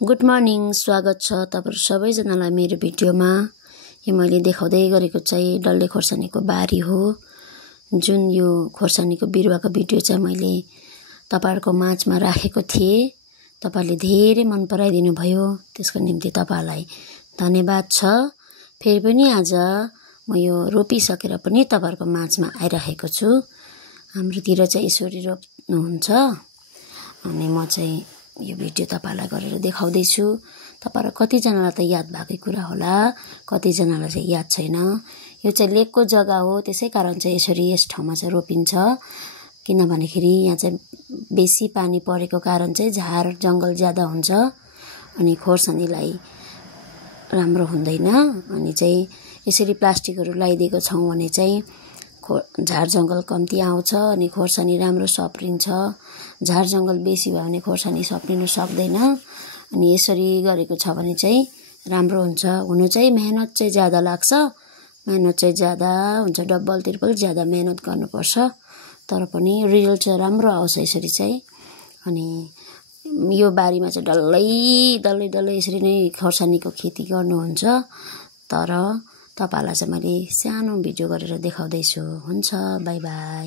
Good morning, स्वागत छ तपाईहरु सबैजनालाई मेरो भिडियोमा। यो मैले देखाउँदै गरेको चाहिँ डल्ले खोर्सानीको बारी हो। जुन यो खोर्सानीको बिरुवाको भिडियो चाहिँ मैले तपाईहरुको माझमा राखेको थिएँ। तपाईहरुले धेरै मन पराइदिनु भयो, त्यसको निम्ति तपाईहरुलाई धन्यवाद छ। फेरि पनि आज म यो रोपिसकेर पनि तपाईहरुको माझमा आइराखेको छु। हाम्रोतिर चाहिँ यसरी रोप्नुहुन्छ अनि म चाहिँ यो भिडियो तपाईहरुलाई गरेर देखाउँदै छु। तपाईहरु कति जनालाई त याद भएकै कुरा होला, कति जनालाई चाहिँ याद छैन। यो चाहिँ लेकको जग्गा हो, त्यसैकारण चाहिँ यसरी यस ठाउँमा चाहिँ रोपिन्छ। किनभनेखेरि यहाँ चाहिँ बेसी पानी परेको कारण चाहिँ झार जंगल ज्यादा हुन्छ अनि खोर्सानीलाई राम्रो हुँदैन। अनि चाहिँ यसरी प्लास्टिकहरु लगाइदिएको छौं भने चाहिँ झार जंगल कम्ती आउँछ अनि खोर्सानी राम्रो सप्रिन्छ। झार जंगल बेसी भयो भने खोर्सानी सप्रिन सक्दैन। अनि यसरी गरेको छ भने चाहिँ राम्रो हुन्छ। हुनु चाहिँ मेहनत चाहिँ ज्यादा लाग्छ, मेहनत चाहिँ ज्यादा हुन्छ, डबल ट्रिपल ज्यादा मेहनत गर्नुपर्छ, तर पनि रिजल्ट चाहिँ राम्रो आउँछ यसरी चाहिँ। अनि यो बारीमा चाहिँ डल्लै यसरी नै खोर्सानीको खेती गर्नुहुन्छ। तर तपाईहरुलाई चाहिँ मैले सानो भिडियो गरेर देखाउँदै छु। हुन्छ, बाइ बाइ।